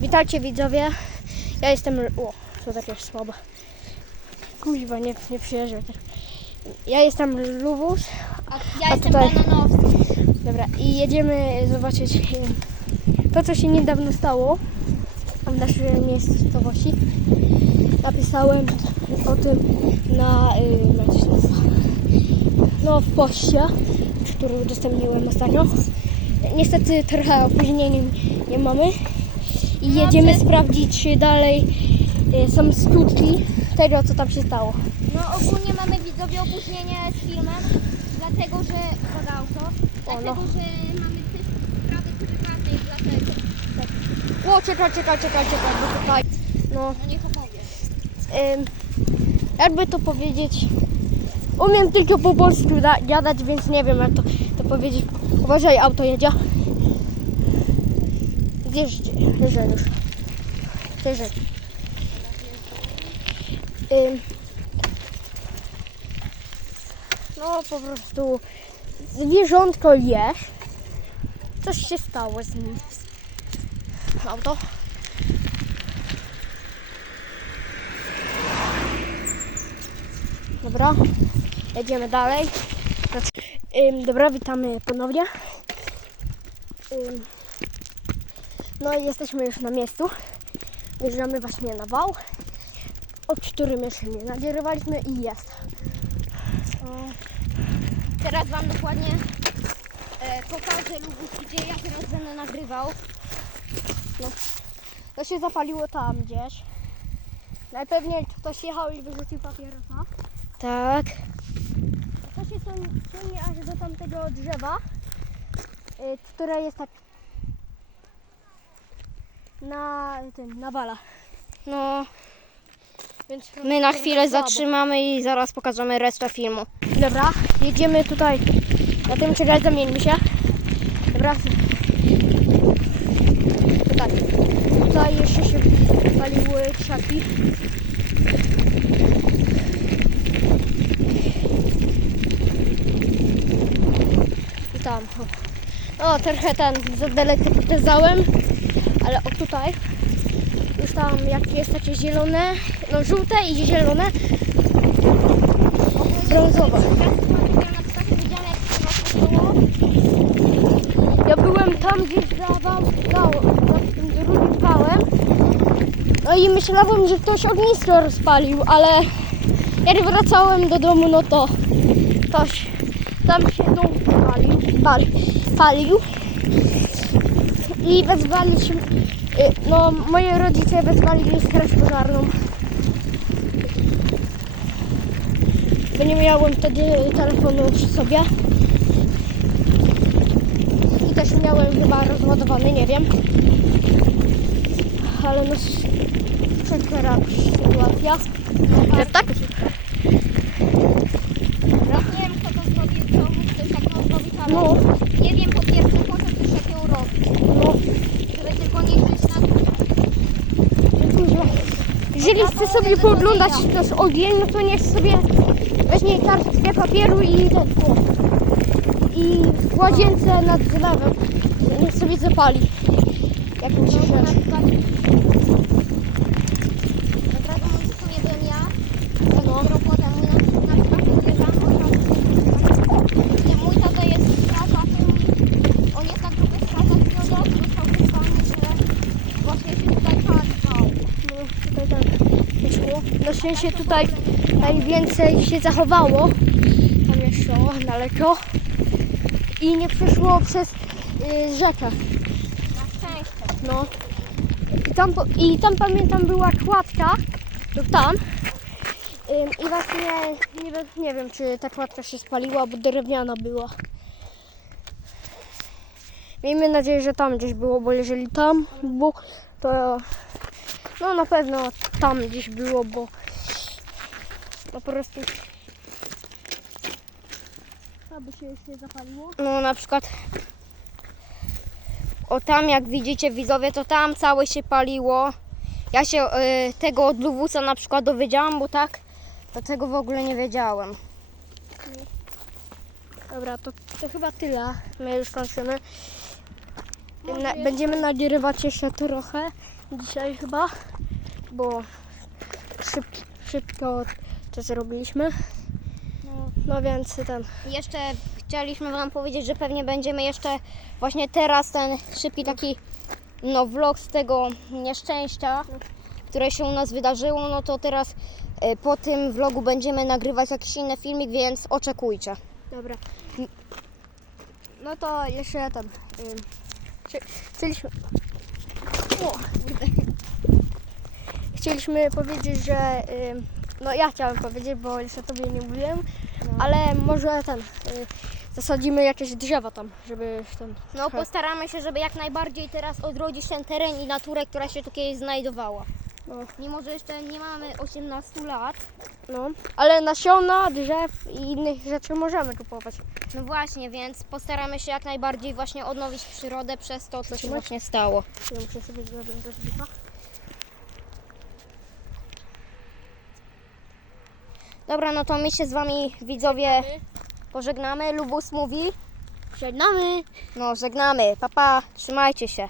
Witajcie widzowie. Ja jestem. O, to tak jest słabo. Kuźwa, nie, nie przyjeżdżaj tak. Ja jestem Luwus. A ja A jestem tutaj- bananowski. Dobra, i jedziemy zobaczyć to, co się niedawno stało w naszej miejscowości. Napisałem o tym na, no, w poście, który udostępniłem ostatnio. Niestety trochę opóźnienia nie mamy i jedziemy sprawdzić, czy dalej y, są skutki tego, co tam się stało. No ogólnie mamy widzowie opóźnienie z filmem, dlatego że pod auto, dlatego no. że mamy też sprawy prywatne i dlatego. O, czekaj, czekaj, czekaj, czekaj, bo tutaj, no, No niech opowie. Ym, jakby to powiedzieć, umiem tylko po polsku da- gadać, więc nie wiem jak to, to powiedzieć. Uważaj, auto jedzie. Gdzieś jedzie już. Jedzie. Ym, no po prostu zwierzątko jest. Coś się stało z nim. Auto. Dobra, jedziemy dalej. Dobra, witamy ponownie. No i jesteśmy już na miejscu. Wjeżdżamy właśnie na wał, o którym jeszcze nie nadzierywaliśmy i jest. Teraz wam dokładnie e, pokażę lub gdzie ja teraz będę nagrywał. To się zapaliło tam gdzieś. Najpewniej ktoś jechał i wyrzucił papierosa. Tak. To się sunie aż do tamtego drzewa, y, które jest tak na tym, na wala. No, Więc my na chwilę słabo. zatrzymamy i zaraz pokażemy resztę filmu. Dobra, jedziemy tutaj. Na tym czekaj, zamieńmy się. Dobra. Tutaj. Tutaj jeszcze się paliły krzaki. I tam. O, trochę ten zadeletyzowałem, ale o tutaj. Już tam jak jest takie zielone, no żółte i zielone, brązowe. Ja byłem tam gdzieś za, wał, wał, za tym drugim wałem. No i myślałem, że ktoś ognisko rozpalił, ale jak wracałem do domu, no to ktoś tam się dom palił, pal, palił. I wezwaliśmy, no moi rodzice wezwali straż pożarną. Bo nie miałem wtedy telefonu przy sobie. I też miałem chyba rozładowany, nie wiem. Ale no przykra sytuacja. Że tak? Ja nie wiem kto to zrobił, ale No, nie wiem po pierwsze po co coś takiego robić. no, Żeby tylko nie żyć na kurwa. Jeżeli chce sobie pooglądać też ogień, no to niech sobie weźmie kartkę papieru i ten. I w łazience nad zlewem niech sobie zapali. Jakąś rzecz. na przykład. Od razu mówię, to nie byłem ja. No. Dopiero potem mój na, na przykład wyjeżdżam od razu. Nie, mój tata jest strażakiem. On jest na grupie strażakiem, no dobrze, został wysłany, że właśnie się tutaj patrzał. No, tutaj tak Na szczęście tutaj najwięcej się zachowało. Tam jeszcze daleko. I nie przeszło przez y, rzekę. No. I tam, I tam pamiętam była kładka. To tam. I właśnie nie wiem, nie wiem, czy ta kładka się spaliła, bo drewniana była. Miejmy nadzieję, że tam gdzieś było, bo jeżeli tam było, to no na pewno tam gdzieś było, bo po prostu aby się jeszcze zapaliło. No na przykład o tam jak widzicie widzowie, to tam całe się paliło. Ja się y, tego od Luwusa na przykład dowiedziałam, bo tak, to tego w ogóle nie wiedziałem. Dobra, to, to chyba tyle. My już kończymy. Na, będziemy nagrywać jeszcze trochę, dzisiaj chyba, bo szyb, szybko to zrobiliśmy. No. No więc ten, Jeszcze chcieliśmy Wam powiedzieć, że pewnie będziemy jeszcze właśnie teraz ten szybki taki no vlog z tego nieszczęścia, które się u nas wydarzyło, no to teraz e, po tym vlogu będziemy nagrywać jakiś inny filmik, więc oczekujcie. dobra. No to jeszcze ten, ym, chci- chcieliśmy, o, kurde. Chcieliśmy powiedzieć, że, no ja chciałem powiedzieć, bo jeszcze tobie nie mówiłem, ale może ten, y, zasadzimy jakieś drzewa tam, żeby ten, No postaramy się, żeby jak najbardziej teraz odrodzić ten teren i naturę, która się tu kiedyś znajdowała. no, Mimo, że jeszcze nie mamy 18 lat, no, ale nasiona, drzew i innych rzeczy możemy kupować. no właśnie, więc postaramy się jak najbardziej właśnie odnowić przyrodę przez to, co się właśnie stało. Ja muszę sobie zrobić do Dobra, no to my się z Wami widzowie pożegnamy. Lubus mówi. Żegnamy! No, żegnamy. Papa, trzymajcie się.